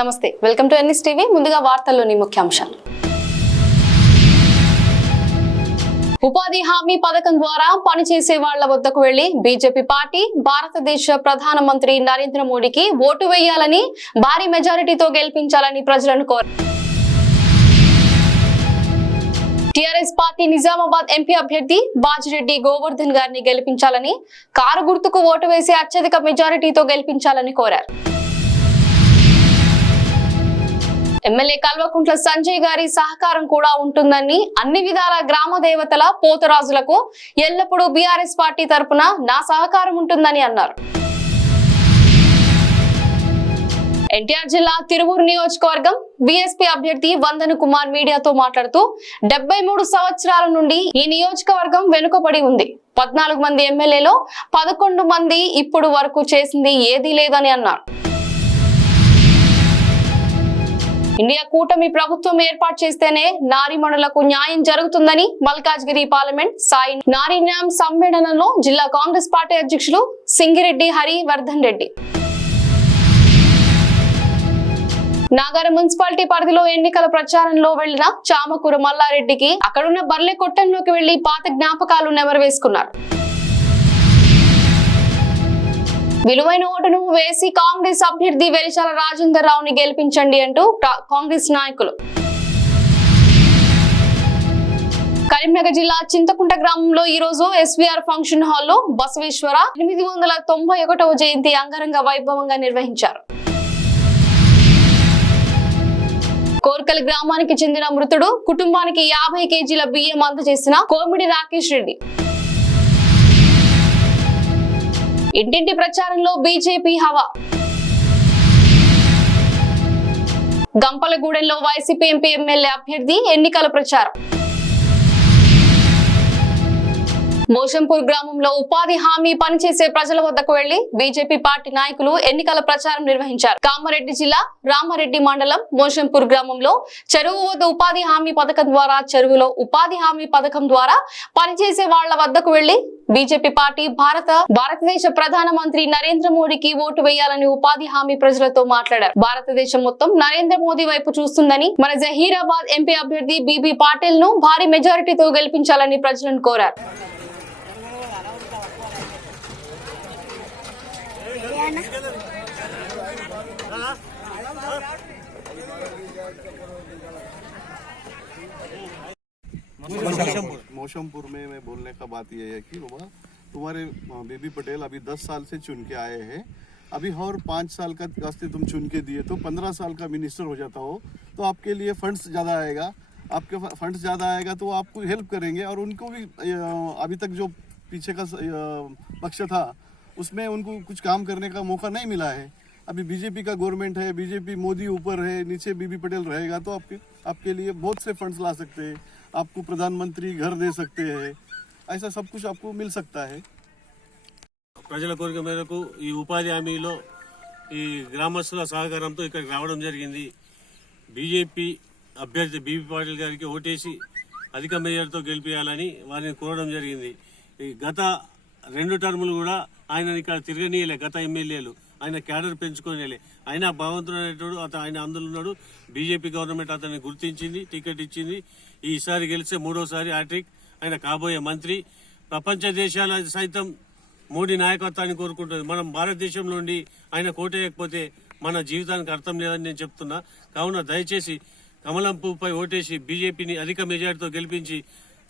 నమస్తే, welcome to NS TV. ముందుగా వార్తల్లోని ముఖ్యాంశాలు. ఉపాధి హామీ పథకం ద్వారా పనిచేసే వాళ్ల వద్దకు వెళ్లి బీజేపీ పార్టీ భారతదేశ ప్రధానమంత్రి నరేంద్ర మోడీకి ఓటు వేయాలని, భారీ మెజారిటీతో గెలిపించాలని ప్రజలను కోరారు. టీఆర్ఎస్ పార్టీ నిజామాబాద్ ఎంపీ అభ్యర్థి బాజిరెడ్డి గోవర్ధన్ గారిని గెలిపించాలని, కారు గుర్తుకు ఓటు వేసి అత్యధిక మెజారిటీతో గెలిపించాలని కోరారు. ఎమ్మెల్యే కల్వకుంట్ల సంజయ్ గారి సహకారం కూడా ఉంటుందని, అన్ని విధాల గ్రామ దేవతల పోతరాజులకు ఎల్లప్పుడూ బీఆర్ఎస్ పార్టీ తరపున నా సహకారం ఉంటుందని అన్నారు. ఎన్టీఆర్ జిల్లా తిరువూరు నియోజకవర్గం బీఎస్పీ అభ్యర్థి వందన కుమార్ మీడియాతో మాట్లాడుతూ 73 సంవత్సరాల నుండి ఈ నియోజకవర్గం వెనుకబడి ఉంది. 14 మంది ఎమ్మెల్యేలో 11 మంది ఇప్పుడు వరకు చేసింది ఏదీ లేదని అన్నారు. ఇండియా కూటమి ప్రభుత్వం ఏర్పాటు చేస్తేనే నారీమణులకు న్యాయం జరుగుతుందని మల్కాజ్గిరి పార్లమెంట్ సాయి నారీ న్యాయం సమ్మేళనంలో జిల్లా కాంగ్రెస్ పార్టీ అధ్యక్షులు సింగిరెడ్డి హరివర్ధన్ రెడ్డి. నాగారం మున్సిపాలిటీ పరిధిలో ఎన్నికల ప్రచారంలో వెళ్లిన చామకూర మల్లారెడ్డికి అక్కడున్న బర్లె కొట్టంలోకి వెళ్లి పాత జ్ఞాపకాలు నెమరవేసుకున్నారు. విలువైన ఓటును వేసి కాంగ్రెస్ అభ్యర్థి వెలిశాల రాజేందర్ రావుని గెలిపించండి అంటూ కాంగ్రెస్ నాయకులు. కరీంనగర్ జిల్లా చింతకుంట గ్రామంలో ఈ రోజు ఎస్వీఆర్ ఫంక్షన్ హాల్లో బసవేశ్వర 891వ జయంతి అంగరంగ వైభవంగా నిర్వహించారు. కోర్కల్ గ్రామానికి చెందిన మృతుడు కుటుంబానికి 50 కేజీల బియ్యం అందజేసిన కోమిడి రాకేష్ రెడ్డి. ఇంటింటి ప్రచారంలో బీజేపీ హవా. గంపలగూడెంలో వైసీపీ ఎంపీ ఎమ్మెల్యే అభ్యర్థి ఎన్నికల ప్రచారం. మోషంపూర్ గ్రామంలో ఉపాధి హామీ పనిచేసే ప్రజల వద్దకు వెళ్లి బీజేపీ పార్టీ నాయకులు ఎన్నికల ప్రచారం నిర్వహించారు. కామారెడ్డి జిల్లా రామారెడ్డి మండలం మోషంపూర్ గ్రామంలో చెరువు వద్ద ఉపాధి హామీ పథకం ద్వారా చెరువులో ఉపాధి హామీ పథకం ద్వారా పనిచేసే వాళ్ల వద్దకు వెళ్లి బీజేపీ పార్టీ భారతదేశ ప్రధానమంత్రి నరేంద్ర మోడీకి ఓటు వేయాలని ఉపాధి హామీ ప్రజలతో మాట్లాడారు. భారతదేశం మొత్తం నరేంద్ర మోదీ వైపు చూస్తుందని, మన జహీరాబాద్ ఎంపీ అభ్యర్థి బీబీ పాటిల్ ను భారీ మెజారిటీతో గెలిపించాలని ప్రజలను కోరారు. मौशमपुर में मैं बोलने का बात यह है कि बाबा तुम्हारे बीबी पटेल अभी 10 साल से चुन के आए हैं, अभी और 5 साल का रास्ते तुम चुन के दिए तो 15 साल का मिनिस्टर हो जाता हो तो आपके लिए फंड्स ज़्यादा आएगा, आपके फंड्स ज़्यादा आएगा तो आपको हेल्प करेंगे। और उनको भी अभी तक जो पीछे का पक्ष था उसमें उनको कुछ काम करने का मौका नहीं मिला है। अभी बीजेपी का गवर्नमेंट है, बीजेपी मोदी ऊपर है, नीचे बीबी पटेल रहेगा तो आपके लिए बहुत से फंड्स ला सकते हैं, आपको प्रधानमंत्री घर दे सकते हैं, ऐसा सब कुछ आपको मिल सकता है। ప్రజల కోరిక మేరకు ఈ ఉపాధి హామీలో ఈ గ్రామస్తుల సహకారంతో ఇక్కడికి రావడం జరిగింది. బీజేపీ అభ్యర్థి బీబీ పాటిల్ గారికి ఓటేసి అధిక మెజార్టీతో గెలిపించాలని వారిని కోరడం జరిగింది. ఈ గత 2 టర్ములు కూడా ఆయన ఇక్కడ తిరగనీయలే, గత ఎమ్మెల్యేలు ఆయన క్యాడర్ పెంచుకోనిలే. ఆయన భగవంతుడు అనేటోడు ఆయన అందులో ఉన్నాడు. బీజేపీ గవర్నమెంట్ అతన్ని గుర్తించింది, టికెట్ ఇచ్చింది. ఈసారి గెలిస్తే 3వసారి హ్యాట్రిక్. ఆయన కాబోయే మంత్రి. ప్రపంచ దేశాల సైతం మోడీ నాయకత్వాన్ని కోరుకుంటుంది. మనం భారతదేశంలో ఉండి ఆయన కోటేయకపోతే మన జీవితానికి అర్థం లేదని నేను చెప్తున్నా. కావున దయచేసి కమలం పువ్వుపై ఓటేసి బీజేపీని అధిక మెజార్టీతో గెలిపించి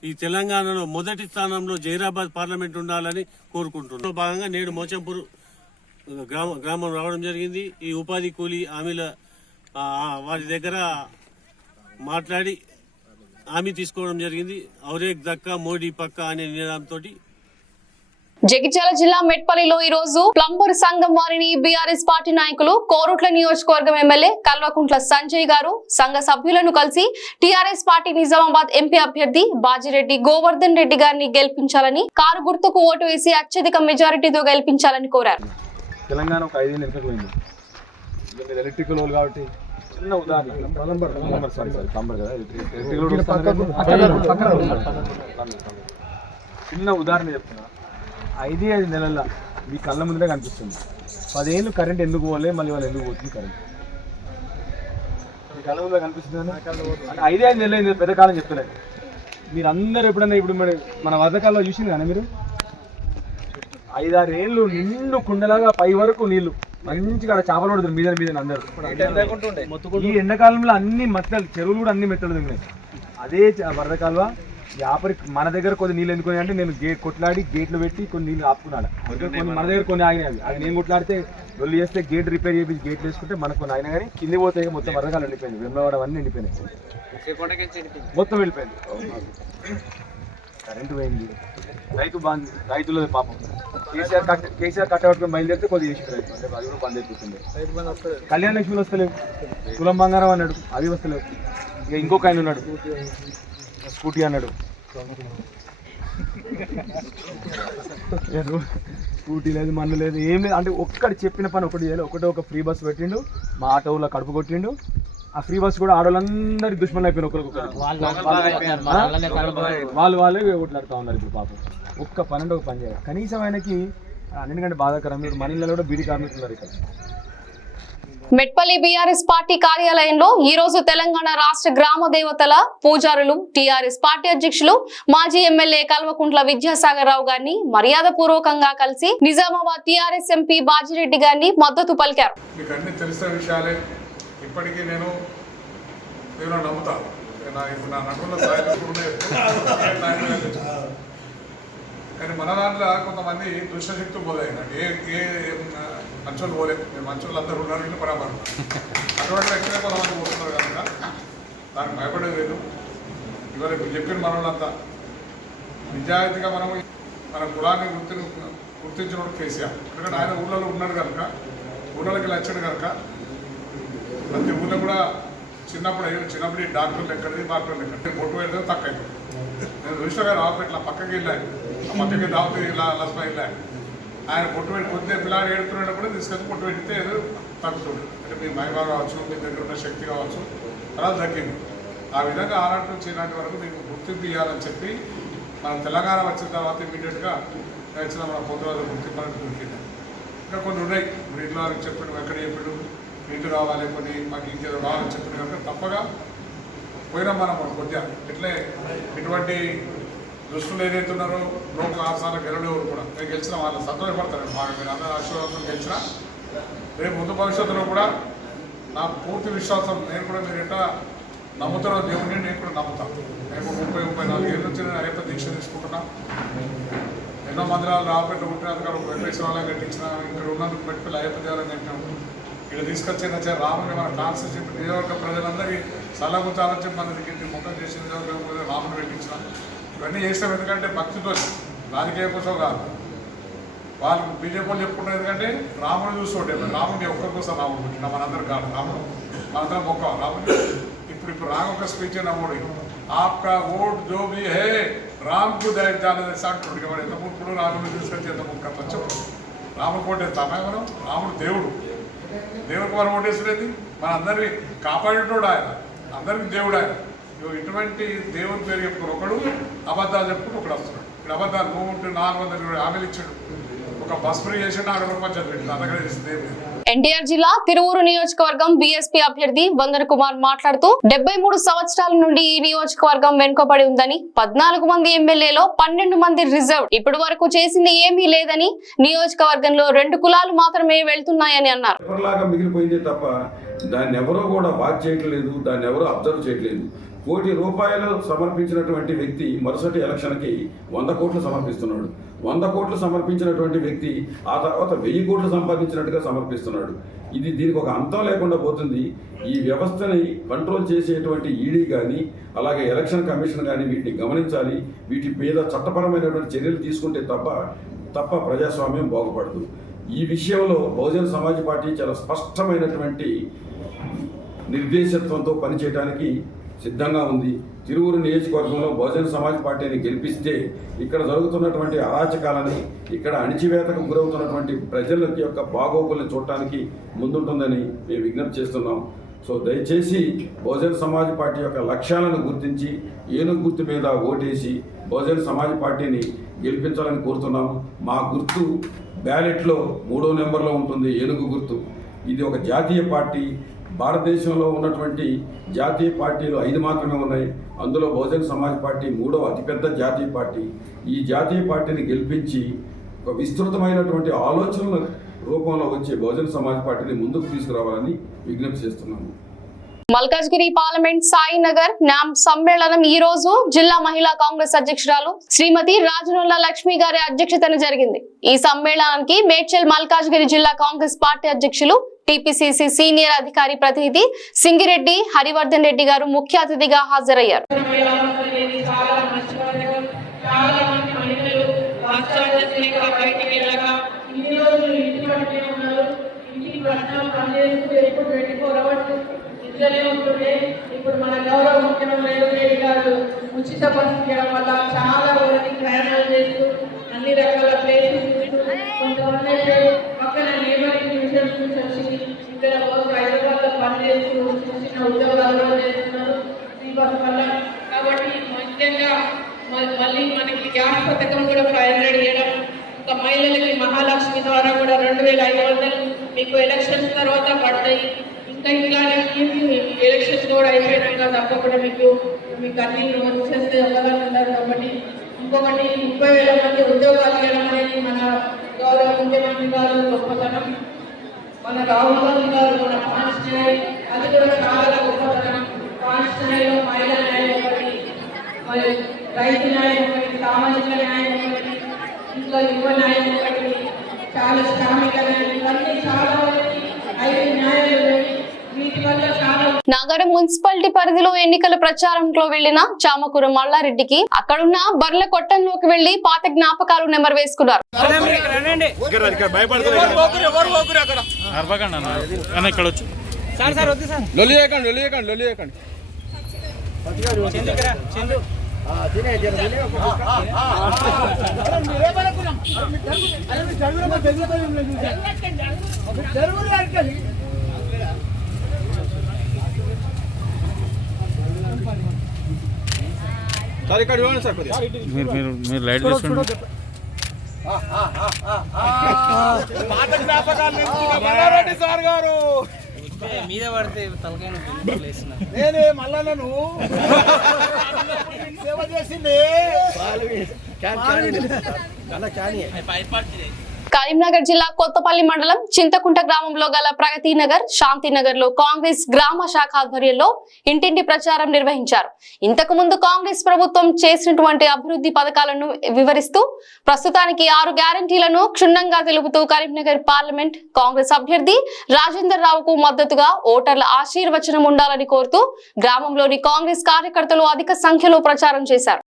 ఈ తెలంగాణలో మొదటి స్థానంలో జహీరాబాద్ పార్లమెంట్ ఉండాలని కోరుకుంటున్నాను. భాగంగా నేడు మోచంపూర్ గ్రామం రావడం జరిగింది. ఈ ఉపాధి కూలీ హామీల వారి దగ్గర మాట్లాడి హామీ తీసుకోవడం జరిగింది. ఔరేక్ దక్కా మోడీ పక్కా అనే నినాదంతో జగిత్యాల జిల్లా మెట్పల్లిలో ఈ రోజు ప్లంబర్ సంఘం వారిని బీఆర్ఎస్ పార్టీ నాయకులు, కోరుట్ల నియోజకవర్గం ఎమ్మెల్యే కల్వకుంట్ల సంజయ్ గారు సంఘ సభ్యులను కలిసి టీఆర్ఎస్ పార్టీ నిజామాబాద్ ఎంపీ అభ్యర్థి బాజిరెడ్డి గోవర్ధన్ రెడ్డి గారిని గెలిపించాలని, కారు గుర్తుకు ఓటు వేసి అత్యధిక మెజారిటీతో గెలిపించాలని కోరారు. తెలంగాణ ఒక 5 ఏళ్ళు వెనుకకు ఎలక్ట్రికల్ కాబట్టి చిన్న ఉదాహరణ చెప్తున్నా. 5 నెలల మీ కళ్ళ ముందే కనిపిస్తుంది. 10 ఏళ్ళు కరెంట్ ఎందుకు పోలే, మళ్ళీ వాళ్ళు ఎందుకు పోతుంది కరెంట్. మీ కళ్ళ ముందు కనిపిస్తుంది అంటే 5 నెలలు పెద్ద కాలం చెప్తలేదు. మీరు అందరు ఎప్పుడన్నా ఇప్పుడు మరి మన వర్ధకాల్లో చూసింది కానీ మీరు 5-6 ఏళ్ళు నిండు కుండలాగా పై వరకు నీళ్లు మంచిగా చేపలు పడుతుంది మీద అందరూ. ఈ ఎండాకాలంలో అన్ని మెత్తలు చెరువులు కూడా అన్ని మెత్తలు దిగినాయి. అదే వరద కాలువ వ్యాపారి మన దగ్గర కొన్ని నీళ్ళు ఎందుకు అంటే నేను కొట్లాడి గేట్లు పెట్టి కొన్ని నీళ్ళు ఆపుకున్నాను. కొన్ని మన దగ్గర కొన్ని ఆగినాయి. అది నేను కొట్లాడితే వాళ్ళు చేస్తే గేట్ రిపేర్ చేసి గేట్లు వేసుకుంటే మనకు కొన్ని అయినా కానీ కింది పోతే మొత్తం వరదకాలు వెళ్ళిపోయింది. వెమ్మవాడ అవన్నీ ఎండిపోయినాయి, మొత్తం వెళ్ళిపోయింది. కరెంటు పోయింది, రైతులు పాపం కేసీఆర్ కట్టబట్టుకుని బయలుదేరితే కొద్దిగా చేసి రైతు అంటే అది కూడా బంద్ అయిపోతుంది. కళ్యాణ లక్ష్మిలు వస్తలేవు, కులం బంగారం అన్నాడు అవి వస్తలేవు. ఇక ఇంకొక ఆయన ఉన్నాడు స్కూటీ అన్నాడు, స్కూటీ లేదు మన్ను లేదు ఏం లేదు అంటే ఒక్కటి చెప్పిన పని ఒకటి చేయాలి. ఒక ఫ్రీ బస్ పెట్టిండు, మా ఆటోలో కడుపు కొట్టిండు. ఆ ఫ్రీ బస్ కూడా ఆడవాళ్ళందరి దుష్మన్ అయిపోయిన ఒకరికొకరు వాళ్ళే కొట్లాడుతూ ఉన్నారు ఇప్పుడు పాపం. ఒక్క పని అంటే ఒక పని చేయాలి కనీసం ఆయనకి. అన్నిటికంటే బాధాకరం మన ఇళ్ళలో కూడా బీడీ కార్మికులు ఉన్నారు ఇక్కడ. మెట్పల్లి బీఆర్ఎస్ పార్టీ కార్యాలయంలో ఈ రోజు తెలంగాణ రాష్ట్ర గ్రామ దేవతల పూజారులు, టీఆర్ఎస్ పార్టీ అధ్యక్షులు, మాజీ ఎమ్మెల్యే కల్వకుంట్ల విద్యాసాగర్ రావు గారిని మర్యాద పూర్వకంగా కలిసి నిజామాబాద్ టీఆర్ఎస్ ఎంపీ బాజిరెడ్డి గారిని మద్దతు పలికారు. మీకు అన్ని తెలిసిన విషయాలే. ఇప్పటికీ నేను నమ్ముతాను. ఇప్పుడు నా నటుల కానీ మన దాంట్లో కొంతమంది దుష్టశక్తులు పోలేదండి. ఏ మంచోళ్ళు పోలేదు. మేము మంచోళ్ళు అందరూ ఉన్నారు, ఇల్లు పరామరు అటువంటి వ్యక్తులే కొంతమంది పోతున్నారు కనుక దానికి భయపడేది లేదు. ఇవాళ ఇప్పుడు చెప్పిన మనోళ్ళంతా నిజాయితీగా మనము మన కులాన్ని గుర్తించినప్పుడు కేసీఆర్. ఎందుకంటే ఆయన ఊళ్ళలో ఉన్నాడు కనుక, ఊళ్ళోకి వచ్చాడు కనుక ప్రతి ఊళ్ళో కూడా చిన్నప్పుడు ఈ డాక్టర్లు ఎక్కడిది డాక్టర్లు ఎక్కడ బొట్టు పెడితే తక్కువ అయిపోయింది. నేను చూసిన గారు ఆపరేట్లా పక్కకి వెళ్ళాను, ఆ పక్కకి దావుతూ ఇలా లస్మా వెళ్ళాను. ఆయన పొట్టు పెట్టి కొద్దిగా పిల్లాడు ఏడుతున్నప్పుడు తీసుకొచ్చి పొట్టు పెట్టితే ఏదో తగ్గుతుంది. అంటే మీ మహిమ కావచ్చు, మీ దగ్గర ఉన్న శక్తి కావచ్చు, తర్వాత తగ్గింది. ఆ విధంగా ఆనాటి నుంచి ఈనాటి వరకు మీకు గుర్తింపు ఇవ్వాలని చెప్పి మనం తెలంగాణ వచ్చిన తర్వాత ఇమీడియట్గా వచ్చిన మన పొద్దురాజు గుర్తింపు అనేది దొరికింది. ఇంకా కొన్ని ఉన్నాయి. ఇప్పుడు ఇంట్లో వాళ్ళకి చెప్పాడు, ఎక్కడ చెప్పాడు, ఇంటి కావాలి, కొన్ని మాకు ఇంకేదో కావాలని చెప్పిన కనుక తప్పగా పోయినా మనం కొద్దిగా ఇట్లే ఇటువంటి దుస్తులు ఏదైతే ఉన్నారో లోక ఆసాన గెలవలేరు కూడా. నేను గెలిచిన వాళ్ళు సంతోషపడతారు. మాకు మీరు అందరూ ఆశీర్వాదం గెలిచిన రేపు ముందు భవిష్యత్తులో కూడా నా పూర్తి విశ్వాసం, నేను కూడా మీరు ఎట్లా నమ్ముతారో దేవుడిని నేను కూడా నమ్ముతాను. నేను 34 ఏళ్ళ నుంచి నేను అయ్యప్ప దీక్ష తీసుకుంటున్నా. ఎన్నో మందిరాలు రాపేట ఉంటున్నారు, ఒక వెంకటేశ్వరాలయం కట్టించిన, ఇక్కడ ఉన్నందుకు పెట్టుకుని అయ్యప్ప దేవాలయం కట్టినాం. ఇక్కడ తీసుకొచ్చిన రాముని మన కాన్స్టిట్యూషన్ నియోజకవర్గ ప్రజలందరికీ సలహుతాలని చెప్పి మన దగ్గర ముఖం చేసి నియోజకవర్గం రాముని పెట్టించిన. ఇవన్నీ చేస్తాం ఎందుకంటే భక్తితో, రాజకీయ కోసం కాదు. వాళ్ళు బీజేపీ వాళ్ళు చెప్పుకుంటారు ఎందుకంటే రాముని చూస్తుంటే రాముని ఒక్కరి కోసం రాముడు పెట్టిన మనందరూ కాదు. రాముడు మనందరం మొక్క రాముని. ఇప్పుడు రామ్ ఒక స్పీచ్ నమ్ముడు, ఆప్కా ఓట్ జో భీ హే రామ్కు దయచేయాలని అంటుండే. వాడు ఎంత ముప్పుడు రాముని తీసుకొచ్చి ఎంత ముక్క చెప్పు. రాముడు కోటేస్తామే మనం. రాముడు దేవుడు, దేవుడికి మనం ఓటేసినది మన అందరినీ కాపాడేటోడు ఆయన, అందరికీ దేవుడు ఆయన. ఇటువంటి దేవుని పేరు చెప్పుకుని ఒకడు అబద్ధాలు చెప్పుకుని ఒకడు వస్తున్నాడు. ఇక్కడ అబద్ధాలు 400 హామీలు ఇచ్చాడు. ఒక బస్ ఫ్రీ చేసిన ఆడ పంచాయతీ పెట్టింది, అంతగా చేసింది ఏం లేదు. ఎన్టీఆర్ జిల్లా తిరువూరు నియోజకవర్గం బీఎస్పీ అభ్యర్థి వందన కుమార్ మాట్లాడుతూ 73 సంవత్సరాల నుండి ఈ నియోజకవర్గం వెనుకబడి ఉందని, 14 మంది ఎమ్మెల్యేలో 12 మంది రిజర్వ్, ఇప్పటి వరకు చేసింది ఏమీ లేదని, నియోజకవర్గంలో 2 కులాలు మాత్రమే వెళ్తున్నాయని అన్నారు. మిగిలిపోయిందే తప్ప దాన్ని ఎవరో కూడా వాచ్ చేయట్లేదు, దాన్ని ఎవరో అబ్జర్వ్ చేయట్లేదు. ₹1 కోటి సమర్పించినటువంటి వ్యక్తి మరుసటి ఎలక్షన్కి 100 కోట్లు సమర్పిస్తున్నాడు. 100 కోట్లు సమర్పించినటువంటి వ్యక్తి ఆ తర్వాత 1000 కోట్లు సంపాదించినట్టుగా సమర్పిస్తున్నాడు. దీనికి ఒక అంతం లేకుండా పోతుంది. ఈ వ్యవస్థని కంట్రోల్ చేసేటువంటి ఈడీ కానీ అలాగే ఎలక్షన్ కమిషన్ కానీ వీటిని గమనించాలి. వీటి మీద చట్టపరమైనటువంటి చర్యలు తీసుకుంటే తప్ప ప్రజాస్వామ్యం బాగుపడదు. ఈ విషయంలో బహుజన సమాజ్ పార్టీ చాలా స్పష్టమైనటువంటి నిర్దేశత్వంతో పనిచేయడానికి సిద్ధంగా ఉంది. తిరువూరు నియోజకవర్గంలో బహుజన సమాజ్ పార్టీని గెలిపిస్తే ఇక్కడ జరుగుతున్నటువంటి అరాచకాలని, ఇక్కడ అణిచివేతకు గురవుతున్నటువంటి ప్రజల యొక్క బాగోగులను చూడటానికి ముందుంటుందని మేము విజ్ఞప్తి చేస్తున్నాం. సో దయచేసి బహుజన సమాజ్ పార్టీ యొక్క లక్ష్యాలను గుర్తించి ఏనుగు గుర్తు మీద ఓటేసి బహుజన సమాజ్ పార్టీని గెలిపించాలని కోరుతున్నాము. మా గుర్తు బ్యాలెట్లో 3వ నెంబర్లో ఉంటుంది, ఏనుగు గుర్తు. ఇది ఒక జాతీయ పార్టీ. భారతదేశంలో ఉన్నటువంటి జాతీయ పార్టీలు 5 మాత్రమే ఉన్నాయి. అందులో బహుజన్ సమాజ్ పార్టీ 3వ అతిపెద్ద జాతీయ పార్టీ. ఈ జాతీయ పార్టీని గెలిపించి ఒక విస్తృతమైనటువంటి ఆలోచనల రూపంలో వచ్చే బహుజన్ సమాజ్ పార్టీని ముందుకు తీసుకురావాలని విజ్ఞప్తి చేస్తున్నాము. మల్కాజ్గిరి పార్లమెంట్ సాయినగర్ న్యామ్ సమ్మేళనం ఈ రోజు జిల్లా మహిళా కాంగ్రెస్ అధ్యక్షురాలు శ్రీమతి రాజనోళ్ల లక్ష్మి గారి అధ్యక్షతన జరిగింది. ఈ సమ్మేళనానికి మేడ్చల్ మల్కాజ్గిరి జిల్లా కాంగ్రెస్ పార్టీ అధ్యక్షులు టిపిసిసి సీనియర్ అధికారి ప్రతినిధి సింగిరెడ్డి హరివర్ధన్ రెడ్డి గారు ముఖ్య అతిథిగా హాజరయ్యారు. ఇప్పుడు మన గౌరవ ముఖ్యమంత్రి రేవంత్ రెడ్డి గారు ఉచిత బస్సు చేయడం వల్ల చాలా వరకు ప్రయాణాలు చేస్తూ అన్ని రకాల ప్లేసెస్ కొంతమంది అయితే పక్కన నేబరింగ్ డివిజన్స్ నుంచి వచ్చి ఇక్కడ హైదరాబాద్ లో పనిచేస్తూ చిన్న ఉద్యోగాలు చేస్తున్నారు ఈ బస్సు వల్ల. కాబట్టి ముఖ్యంగా మళ్ళీ మనకి గ్యాస్ పథకం కూడా 500 ఇవ్వడం, ఇంకా మహిళలకి మహాలక్ష్మి ద్వారా కూడా 2500 మీకు ఎలక్షన్స్ తర్వాత పడతాయి. ఇంకా ఇట్లానే ఎలక్షన్స్ కూడా అయిపోయినాక తప్పకుండా మీకు అన్ని వచ్చేస్తే ఒకగా ఉంటారు. కాబట్టి ఇంకొకటి 30,000 మంది ఉద్యోగాలు ఇవ్వడం అనేది మన గౌరవ ముఖ్యమంత్రి గారు గొప్పతనం. మన రాహుల్ గాంధీ గారు మన కాన్స్టిట్యూయ్ అది కూడా చాలా గొప్పతనం. కాన్స్టిట్యూయ్ మహిళా న్యాయం ఒకటి, మరి రైతు న్యాయం ఒకటి, సామాజిక న్యాయం ఒకటి, ఇంకా యువ న్యాయం ఒకటి, చాలా శ్రామిక న్యాయం, ఇవన్నీ చాలా 5 న్యాయాలు ఉన్నాయి. నాగరం మున్సిపాలిటీ పరిధిలో ఎన్నికల ప్రచారంలో వెళ్లిన చామకూర మల్లారెడ్డికి అక్కడున్న బర్ల కొట్టంలోకి వెళ్లి పాత జ్ఞాపకాలు నెమరు వేసుకున్నారు. సార్ ఇక్కడ చూడండి సార్, మీరు లైట్ చేసుకోండి. మల్లారెడ్డి సార్ గారు మీద పడితే తలకాయ నేనే మల్లన్నను సేవ చేసింది. కరీంనగర్ జిల్లా కొత్తపల్లి మండలం చింతకుంట గ్రామంలో గల ప్రగతి నగర్, శాంతినగర్ లో కాంగ్రెస్ గ్రామ శాఖ ఆధ్వర్యంలో ఇంటింటి ప్రచారం నిర్వహించారు. ఇంతకు ముందు కాంగ్రెస్ ప్రభుత్వం చేసినటువంటి అభివృద్ధి పథకాలను వివరిస్తూ ప్రస్తుతానికి 6 గ్యారంటీలను క్షుణ్ణంగా తెలుపుతూ కరీంనగర్ పార్లమెంట్ కాంగ్రెస్ అభ్యర్థి రాజేందర్ రావుకు మద్దతుగా ఓటర్ల ఆశీర్వచనం ఉండాలని కోరుతూ గ్రామంలోని కాంగ్రెస్ కార్యకర్తలు అధిక సంఖ్యలో ప్రచారం చేశారు.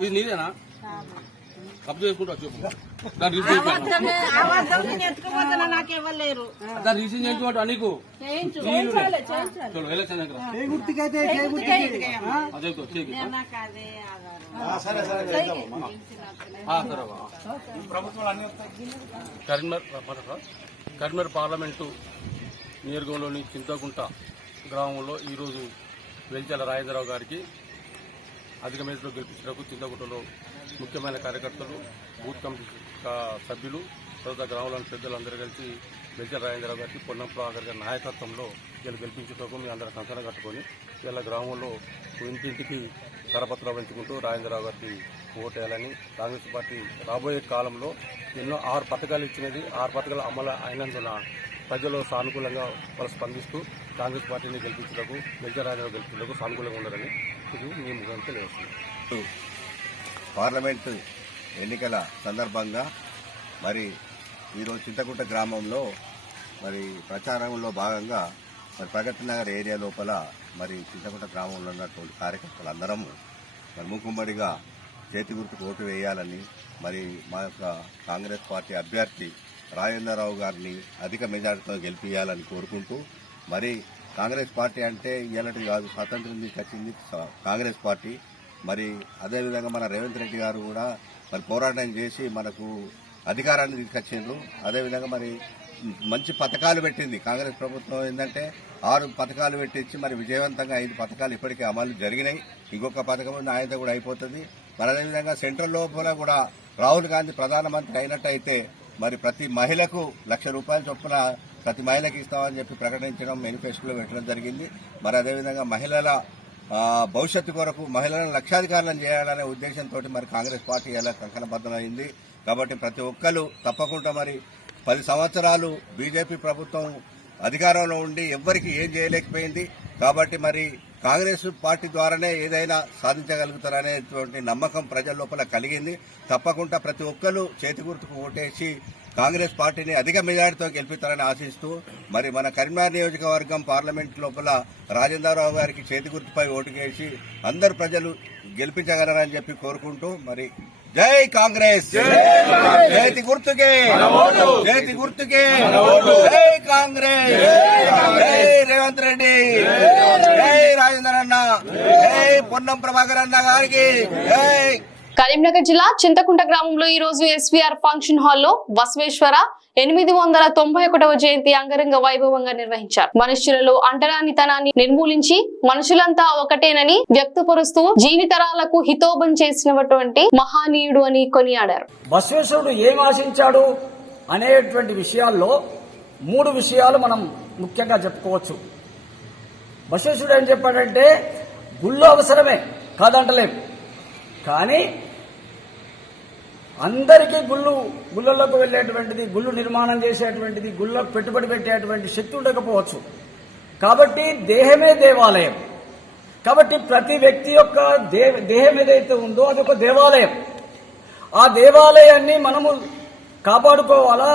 ఇది నీదేనా? కప్పు చేసుకుంటా చెప్పు. దాన్ని రీసెంట్ చేయించమంటా నీకు ఎలక్షన్ కరీంనగర్ పార్లమెంటు నియోజకవర్గంలోని చింతకుంట గ్రామంలో ఈరోజు వెల్చాల రాజేంద్రరావు గారికి అధిక మేరలో గెలిపించడానికి చింతకుంటలో ముఖ్యమైన కార్యకర్తలు, బూత్ కమిటీ సభ్యులు, తర్వాత గ్రామంలోని పెద్దలు అందరూ కలిసి వెల్చాల రాజేంద్రరావు గారికి పొన్నం ప్రభాకర్ గారి నాయకత్వంలో గెలిపించడానికి మీ అందరూ కంకణం కట్టుకొని ఇలా గ్రామంలో ఇంటింటికి కరపత్రాలు పెంచుకుంటూ రాజేంద్రరావు గారికి ఓటేయాలని కాంగ్రెస్ పార్టీ రాబోయే కాలంలో ఎన్నో 6 పథకాలు ఇచ్చినది. 6 పథకాలు అమలు అయినందున ప్రజలు సానుకూలంగా వాళ్ళు స్పందిస్తూ కాంగ్రెస్ పార్టీని గెలిపించడానికి, వెల్చారాజు గెలిపించడానికి సానుకూలంగా ఉండాలని ఇది మేము ముఖ్యంగా తెలియజేస్తున్నాం. పార్లమెంటు ఎన్నికల సందర్భంగా మరి ఈరోజు చింతకుంట గ్రామంలో మరి ప్రచారంలో భాగంగా మరి ప్రగతి నగర్ ఏరియా లోపల మరి చింతకుంట గ్రామంలో ఉన్నటువంటి కార్యకర్తలు అందరము మరి మూకుమ్మడిగా చేతి గుర్తుకు ఓటు వేయాలని, మరి మా యొక్క కాంగ్రెస్ పార్టీ అభ్యర్థి రాజేంద్రరావు గారిని అధిక మెజార్టీతో గెలిపించాలని కోరుకుంటూ, మరి కాంగ్రెస్ పార్టీ అంటే ఇలాంటి కాదు, స్వాతంత్రం నుంచి వచ్చింది కాంగ్రెస్ పార్టీ. మరి అదేవిధంగా మన రేవంత్ రెడ్డి గారు కూడా మరి పోరాటం చేసి మనకు అధికారాన్ని తీసుకొచ్చిండ్రు. అదేవిధంగా మరి మంచి పథకాలు పెట్టింది కాంగ్రెస్ ప్రభుత్వం. ఏంటంటే 6 పథకాలు పెట్టించి మరి విజయవంతంగా 5 పథకాలు ఇప్పటికే అమలు జరిగినాయి. ఇంకొక పథకం ఆయనతో కూడా అయిపోతుంది. మరి అదేవిధంగా సెంట్రల్ లోపల కూడా రాహుల్ గాంధీ ప్రధానమంత్రి అయినట్టయితే మరి ప్రతి మహిళకు ₹1,00,000 చొప్పున ప్రతి మహిళకి ఇస్తామని చెప్పి ప్రకటించడం, మేనిఫెస్టోలో పెట్టడం జరిగింది. మరి అదేవిధంగా మహిళల భవిష్యత్తు కొరకు మహిళలను లక్షాధికారులను చేయాలనే ఉద్దేశంతో మరి కాంగ్రెస్ పార్టీ ఎలా కంకణబద్ధమైంది. కాబట్టి ప్రతి ఒక్కరు తప్పకుండా మరి 10 సంవత్సరాలు బీజేపీ ప్రభుత్వం అధికారంలో ఉండి ఎవ్వరికి ఏం చేయలేకపోయింది. కాబట్టి మరి కాంగ్రెస్ పార్టీ ద్వారానే ఏదైనా సాధించగలుగుతారనేటువంటి నమ్మకం ప్రజల లోపల కలిగింది. తప్పకుండా ప్రతి ఒక్కరు చేతి గుర్తుకు ఓటేసి కాంగ్రెస్ పార్టీని అధిక మెజారిటీతో గెలిపిస్తారని ఆశిస్తూ మరి మన కరీంనగర్ నియోజకవర్గం పార్లమెంట్ లోపల రాజేంద్రరావు గారికి చేతి గుర్తుపై ఓటు వేసి అందరు ప్రజలు గెలిపించగలరని చెప్పి కోరుకుంటూ మరి జై కాంగ్రెస్, చేతి గుర్తుకే, చేతి గుర్తుకే, జై కాంగ్రెస్, జై రేవంత్ రెడ్డి, జై రాజేంద్ర అన్న, జై పొన్నం ప్రభాకర్ అన్న గారికి జై. కరీంనగర్ జిల్లా చింతకుంట గ్రామంలో ఈ రోజు ఎస్వీఆర్ ఫంక్షన్ హాల్లో బసవేశ్వర 891వ జయంతి అంగరంగ వైభవంగా నిర్వహించారు. మనుష్యులలో అంటరానితనాన్ని నిర్మూలించి మనుషులంతా ఒకటేనని వ్యక్తపరుస్తూ జీవితరాలకు హితోబం చేసినటువంటి మహానీయుడు అని కొనియాడారు. బసవేశ్వరుడు ఏం ఆశించాడు అనేటువంటి విషయాల్లో 3 విషయాలు మనం ముఖ్యంగా చెప్పుకోవచ్చు. బసవేశ్వరుడు ఏం చెప్పాడంటే గుళ్ళు అవసరమే కాదంటలేం, కానీ అందరికీ గుళ్ళలోకి వెళ్ళేటువంటిది, గుళ్ళు నిర్మాణం చేసేటువంటిది, గుళ్ళకు పెట్టుబడి పెట్టేటువంటి శక్తి ఉండకపోవచ్చు. కాబట్టి దేహమే దేవాలయం. కాబట్టి ప్రతి వ్యక్తి యొక్క దేహం ఏదైతే ఉందో అదొక దేవాలయం. ఆ దేవాలయాన్ని మనము కాపాడుకోవాలా,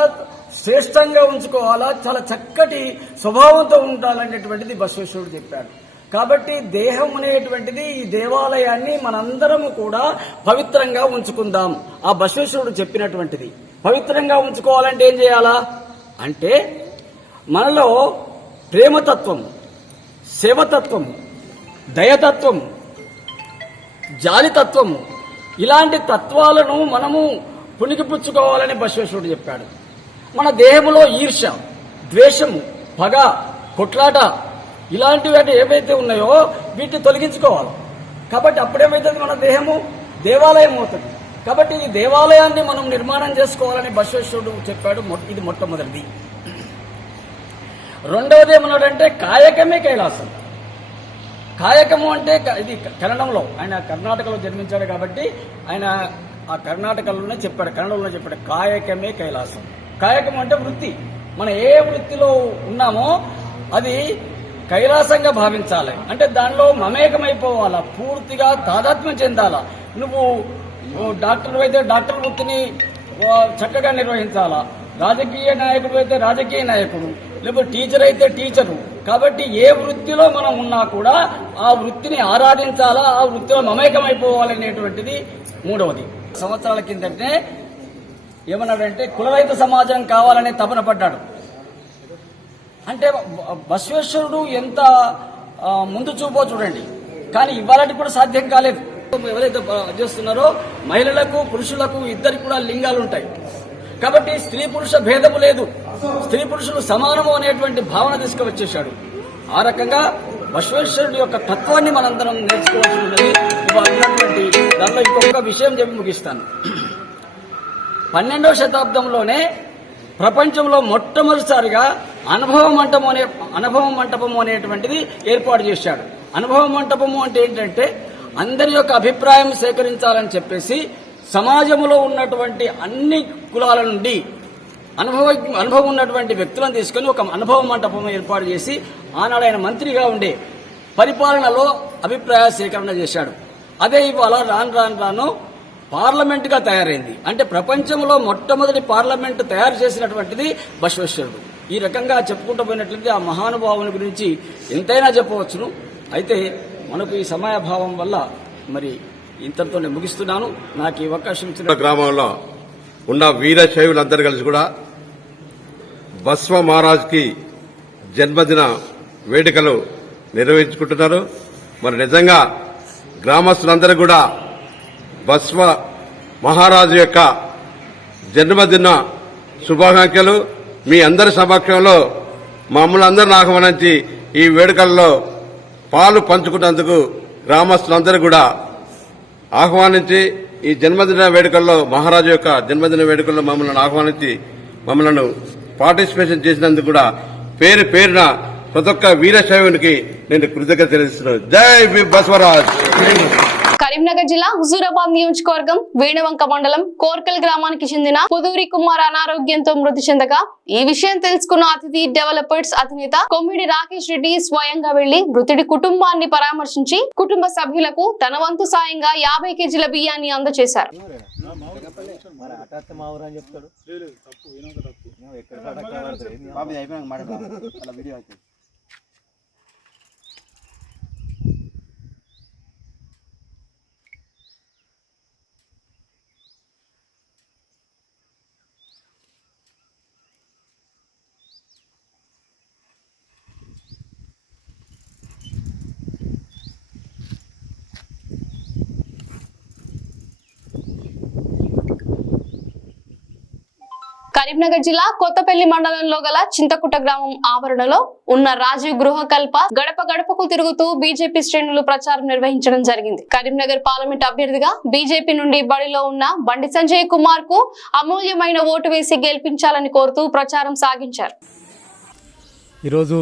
శ్రేష్టంగా ఉంచుకోవాలా, చాలా చక్కటి స్వభావంతో ఉండాలనేటువంటిది బసవేశ్వరుడు చెప్పాడు. కాబట్టి దేహం అనేటువంటిది ఈ దేవాలయాన్ని మనందరము కూడా పవిత్రంగా ఉంచుకుందాం. ఆ బసవేశ్వరుడు చెప్పినటువంటిది పవిత్రంగా ఉంచుకోవాలంటే ఏం చేయాలా అంటే మనలో ప్రేమతత్వం, సేవతత్వం, దయతత్వం, జాలితత్వం ఇలాంటి తత్వాలను మనము పుణికిపుచ్చుకోవాలని బసవేశ్వరుడు చెప్పాడు. మన దేహంలో ఈర్ష్య, ద్వేషము, పగ, కొట్లాట ఇలాంటివి ఏవైతే ఉన్నాయో వీటిని తొలగించుకోవాలి. కాబట్టి అప్పుడేమైతుంది, మన దేహము దేవాలయం అవుతుంది. కాబట్టి ఈ దేవాలయాన్ని మనం నిర్మాణం చేసుకోవాలని బసవేశ్వరుడు చెప్పాడు. ఇది మొట్టమొదటిది. రెండవది ఏమన్నాడంటే కాయకమే కైలాసం. కాయకము అంటే ఇది కన్నడంలో, ఆయన కర్ణాటకలో జన్మించాడు కాబట్టి ఆయన ఆ కర్ణాటకలోనే చెప్పాడు, కన్నడంలోనే చెప్పాడు కాయకమే కైలాసం. కాయకం అంటే వృత్తి. మనం ఏ వృత్తిలో ఉన్నామో అది కైలాసంగా భావించాలి. అంటే దానిలో మమేకమైపోవాలా, పూర్తిగా తాదాత్మ్యం చెందాలా. నువ్వు డాక్టర్ అయితే డాక్టర్ వృత్తిని చక్కగా నిర్వహించాలా, రాజకీయ నాయకుడు అయితే రాజకీయ నాయకుడు, లేకపోతే టీచర్ అయితే టీచరు. కాబట్టి ఏ వృత్తిలో మనం ఉన్నా కూడా ఆ వృత్తిని ఆరాధించాలా, ఆ వృత్తిలో మమేకమైపోవాలనేటువంటిది మూడవది. సంవత్సరాల కిందనే ఏమన్నాడంటే కులరహిత సమాజం కావాలనే తపన పడ్డాడు. అంటే బసవేశ్వరుడు ఎంత ముందు చూపో చూడండి. కానీ ఇవాళకి కూడా సాధ్యం కాలేదు. ఎవరైతే చేస్తున్నారో మహిళలకు పురుషులకు ఇద్దరికి కూడా లింగాలు ఉంటాయి. కాబట్టి స్త్రీ పురుష భేదము లేదు, స్త్రీ పురుషులు సమానము అనేటువంటి భావన తీసుకువచ్చేశాడు. ఆ రకంగా బసవేశ్వరుడు యొక్క తత్వాన్ని మనందరం నేర్చుకోవాల్సి ఉన్నది. అన్నటువంటి దానిలో ఇంకొక విషయం చెప్పి ముగిస్తాను. 12వ శతాబ్దంలోనే ప్రపంచంలో మొట్టమొదటిసారిగా అనుభవ మంటపము అనేటువంటిది ఏర్పాటు చేశాడు. అనుభవ మంటపము అంటే ఏంటంటే అందరి యొక్క అభిప్రాయం సేకరించాలని చెప్పేసి సమాజంలో ఉన్నటువంటి అన్ని కులాల నుండి అనుభవం ఉన్నటువంటి వ్యక్తులను తీసుకుని ఒక అనుభవ మంటపం ఏర్పాటు చేసి ఆనాడు ఆయన మంత్రిగా ఉండే పరిపాలనలో అభిప్రాయ సేకరణ చేశాడు. అదే ఇవాళ రాను పార్లమెంటుగా తయారైంది. అంటే ప్రపంచంలో మొట్టమొదటి పార్లమెంటు తయారు చేసినటువంటిది బసవేశ్వరుడు. ఈ రకంగా చెప్పుకుంటూ పోయినట్లయితే ఆ మహానుభావుని గురించి ఎంతైనా చెప్పవచ్చును. అయితే మనకు ఈ సమయాభావం వల్ల మరి ఇంతటితోనే ముగిస్తున్నాను. నాకు ఈ అవకాశం ఇచ్చిన గ్రామంలో ఉన్న వీరశైవులందరూ కలిసి కూడా బస్వ మహారాజ్కి జన్మదిన వేడుకలు నిర్వహించుకుంటున్నారు. మరి నిజంగా గ్రామస్తులందరూ కూడా బస్వ మహారాజు యొక్క జన్మదిన శుభాకాంక్షలు. మీ అందరి సమక్షంలో మమ్మల్ని అందరిని ఆహ్వానించి ఈ వేడుకల్లో పాలు పంచుకున్నందుకు గ్రామస్తులందరూ కూడా ఆహ్వానించి ఈ జన్మదిన వేడుకల్లో మహారాజు యొక్క జన్మదిన వేడుకల్లో మమ్మల్ని ఆహ్వానించి మమ్మల్ని పార్టిసిపేషన్ చేసినందుకు కూడా పేరు పేరున ప్రతి ఒక్క వీరశైవునికి నేను కృతజ్ఞత తెలుస్తున్నాను. జై బసవరాజ్. కరీంనగర్ జిల్లా హుజూరాబాద్ నియోజకవర్గం వేణవంక మండలం కోర్కల్ గ్రామానికి చెందిన పుదూరి కుమార్ అనారోగ్యంతో మృతి చెందగా ఈ విషయం తెలుసుకున్న అతిథి డెవలపర్స్ అధినేత కొమ్మిడి రాకేష్ రెడ్డి స్వయంగా వెళ్లి మృతుడి కుటుంబాన్ని పరామర్శించి కుటుంబ సభ్యులకు తన వంతు సాయంగా 50 కేజీల బియ్యాన్ని అందజేశారు. కరీంనగర్ జిల్లా కొత్తపల్లి మండలంలో గల చింతకుట్ట గ్రామం ఆవరణలో ఉన్న రాజీవ్ గృహకల్ప గడప గడపకు తిరుగుతూ బీజేపీ శ్రేణులు ప్రచారం నిర్వహించడం జరిగింది. కరీంనగర్ పార్లమెంట్ అభ్యర్థిగా బీజేపీ నుండి బడిలో ఉన్న బండి సంజయ్ కుమార్ కు అమూల్యమైన ఓటు వేసి గెలిపించాలని కోరుతూ ప్రచారం సాగించారు. ఈరోజు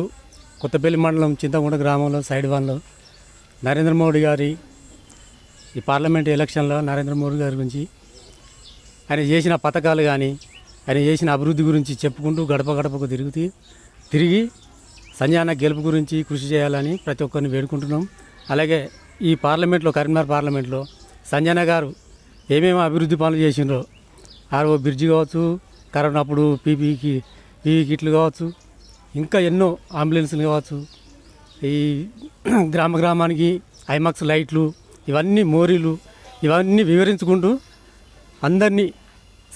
కొత్తపల్లి మండలం చింతకుంట గ్రామంలో సైడ్ వన్లో నరేంద్ర మోడీ గారి ఈ పార్లమెంట్ ఎలక్షన్లో నరేంద్ర మోడీ గారి గురించి ఆయన చేసిన పథకాలు కానీ ఆయన చేసిన అభివృద్ధి గురించి చెప్పుకుంటూ గడప గడపకు తిరిగి సంజయ్ గెలుపు గురించి కృషి చేయాలని ప్రతి ఒక్కరిని వేడుకుంటున్నాం. అలాగే ఈ పార్లమెంట్లో కరీంనగర్ పార్లమెంట్లో సంజయ్ గారు ఏమేమి అభివృద్ధి పనులు చేసిండ్రో ఆర్ఓ బ్రిడ్జి కావచ్చు, కరోనా అప్పుడు పీపీ కిట్లు కావచ్చు, ఇంకా ఎన్నో అంబులెన్స్లు కావచ్చు, ఈ గ్రామానికి ఐమాక్స్ లైట్లు, ఇవన్నీ మోరీలు, ఇవన్నీ వివరించుకుంటూ అందరినీ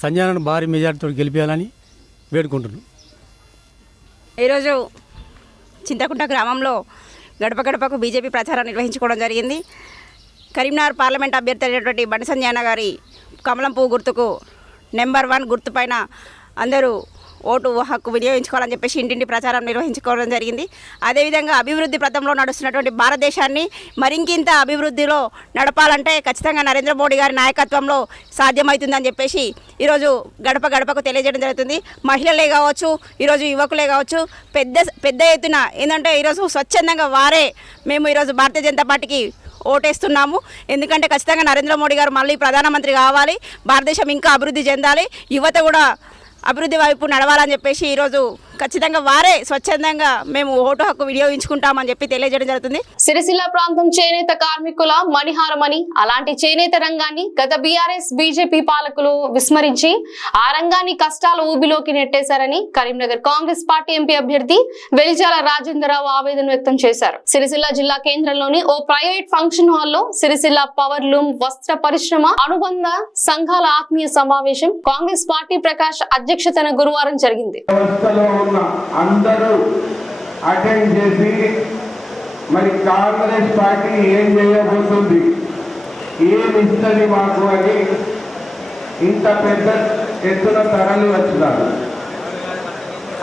సంజయ్ భారీ మెజార్టీతో గెలిపించాలని వేడుకుంటున్నాం. ఈరోజు చింతకుంట గ్రామంలో గడప గడపకు బీజేపీ ప్రచారం నిర్వహించుకోవడం జరిగింది. కరీంనగర్ పార్లమెంట్ అభ్యర్థి అయినటువంటి బండి సంజయ్ గారి కమలం పువ్వు గుర్తుకు నెంబర్ 1 గుర్తుపైన అందరూ ఓటు హక్కు వినియోగించుకోవాలని చెప్పేసి ఇంటింటి ప్రచారం నిర్వహించుకోవడం జరిగింది. అదేవిధంగా అభివృద్ధి పథంలో నడుస్తున్నటువంటి భారతదేశాన్ని మరింకింత అభివృద్ధిలో నడపాలంటే ఖచ్చితంగా నరేంద్ర మోడీ గారి నాయకత్వంలో సాధ్యమవుతుందని చెప్పేసి ఈరోజు గడప గడపకు తెలియజేయడం జరుగుతుంది. మహిళలే కావచ్చు, ఈరోజు యువకులే కావచ్చు, పెద్ద ఎత్తున ఏంటంటే ఈరోజు స్వచ్ఛందంగా మేము ఈరోజు భారతీయ జనతా పార్టీకి ఓటేస్తున్నాము. ఎందుకంటే ఖచ్చితంగా నరేంద్ర మోడీ గారు మళ్ళీ ప్రధానమంత్రి కావాలి, భారతదేశం ఇంకా అభివృద్ధి చెందాలి, యువత కూడా అభివృద్ధి వైపు నడవాలని చెప్పేసి ఈరోజు ఖచ్చితంగా స్వచ్ఛందంగా మేము ఓటు హక్కు వినియోగించుకుంటామని చెప్పి తెలియజేయడం జరుగుతుంది. సిరిసిల్ల ప్రాంతం చేనేత కార్మికుల మణిహారమని అలాంటి చేనేత రంగాన్ని గత బీఆర్ఎస్ బీజేపీ పాలకులు విస్మరించి ఆ రంగాన్ని కష్టాల ఊబిలోకి నెట్టేశారని కరీంనగర్ కాంగ్రెస్ పార్టీ ఎంపీ అభ్యర్థి వెలిజాల రాజేంద్రరావు ఆవేదన వ్యక్తం చేశారు. సిరిసిల్ల జిల్లా కేంద్రంలోని ఓ ప్రైవేట్ ఫంక్షన్ హాల్లో సిరిసిల్ల పవర్ లూమ్ వస్త్ర పరిశ్రమ అనుబంధ సంఘాల ఆత్మీయ సమావేశం కాంగ్రెస్ పార్టీ ప్రకాష్ అధ్యక్షతన గురువారం జరిగింది. అందరూ అటెండ్ చేసి మరి కాంగ్రెస్ పార్టీ ఏం చేయబోతుంది, ఏమి ఇస్తుంది మాకు అని ఇంత పెద్ద ఎత్తున తరలి వచ్చినారు.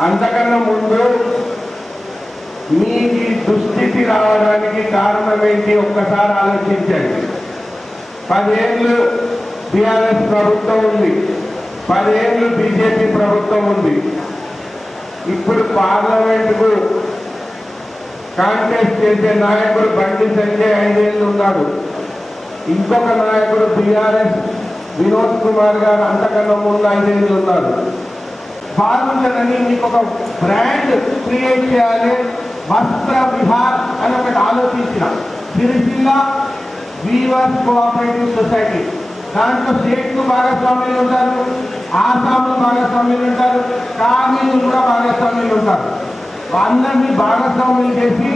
అంతకన్నా ముందు మీకు దుస్థితి రావడానికి కారణం ఏంటి ఒక్కసారి ఆలోచించండి. 10 ఏళ్ళు బీఆర్ఎస్ ప్రభుత్వం ఉంది, 10 ఏళ్ళు బీజేపీ ప్రభుత్వం ఉంది. ఇప్పుడు పార్లమెంటుకు కాంటెస్ట్ చేసే నాయకుడు బండి సంజయ్ 5 ఏళ్ళు ఉన్నాడు. ఇంకొక నాయకుడు బీఆర్ఎస్ వినోద్ కుమార్ గారు అంతకన్నా ముందు 5 ఏళ్ళు ఉన్నారు. బాగుంటుందని మీకు ఒక బ్రాండ్ క్రియేట్ చేయాలి, వస్త్ర విహార్ అని ఒకటి ఆలోచించిన. సిరిసిల్ల వీవర్స్ కోఆపరేటివ్ సొసైటీ, దాంట్లో స్టేట్లు భాగస్వామ్యులు ఉంటారు, ఆసాములు భాగస్వామ్యులు ఉంటారు, కార్మికులు కూడా భాగస్వామ్యులు ఉంటారు. అందరినీ భాగస్వామ్యం చేసి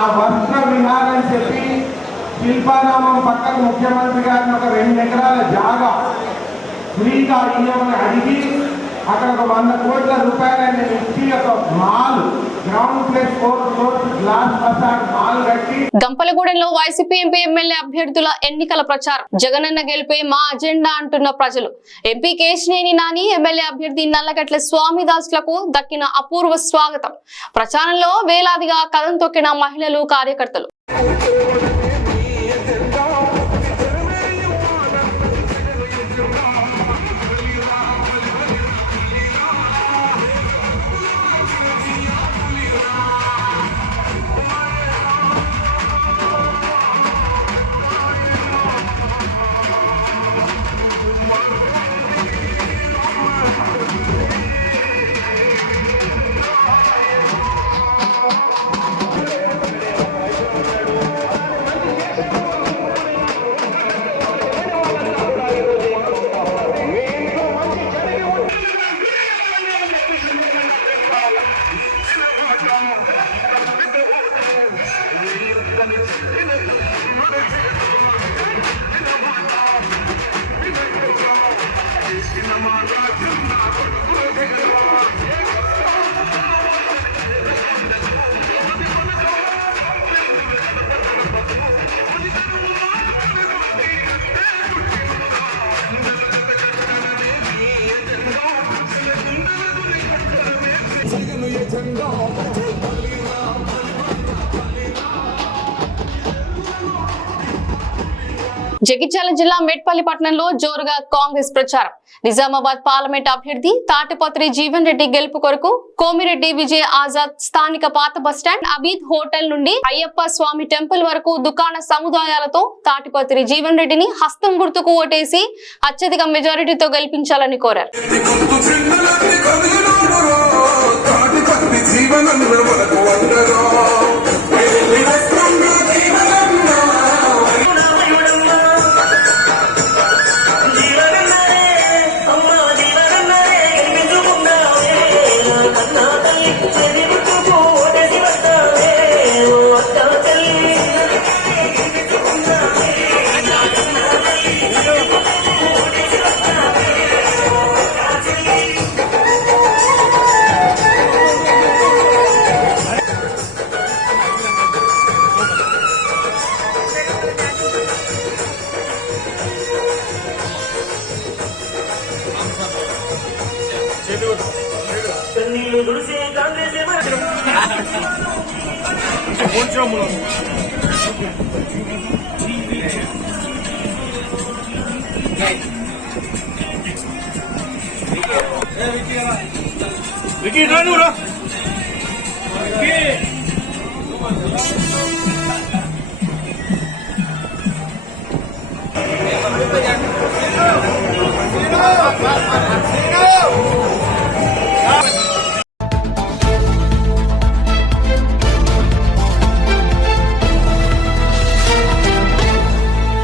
ఆ వస్త్ర విహారం అని చెప్పి శిల్పారామం పక్కన ముఖ్యమంత్రి గారిని ఒక 2 ఎకరాల జాగా ఫ్రీగా ఇవ్వమని అడిగి అక్కడ ఒక 100 కోట్ల రూపాయలు ఇచ్చి ఒక mall ground place 4 floors glass facade mall కట్టి గంపలగూడెంలో వైసీపీ ఎంపీ ఎమ్మెల్యే అభ్యర్థుల ఎన్నికల ప్రచారం. జగనన్న గెలిపే మా అజెండా అంటున్న ప్రజలు. ఎంపీ కేశినేని నాని, ఎమ్మెల్యే అభ్యర్థి నల్లగట్ల స్వామిదాసులకు దక్కిన అపూర్వ స్వాగతం. ప్రచారంలో వేలాదిగా కదం తొక్కిన మహిళలు, కార్యకర్తలు. జగిత్యాల జిల్లా మెట్పల్లి పట్టణంలో జోరుగా కాంగ్రెస్ ప్రచారం. నిజామాబాద్ పార్లమెంట్ అభ్యర్థి తాటిపత్రి జీవన్ రెడ్డి గెలుపు కొరకు కోమిరెడ్డి విజయ్ ఆజాద్ స్థానిక పాత బస్టాండ్, అబీద్ హోటల్ నుండి అయ్యప్ప స్వామి టెంపుల్ వరకు దుకాణ సముదాయాలతో తాటిపత్రి జీవన్ రెడ్డిని హస్తం గుర్తుకు ఓటేసి అత్యధిక మెజారిటీతో గెలిపించాలని కోరారు.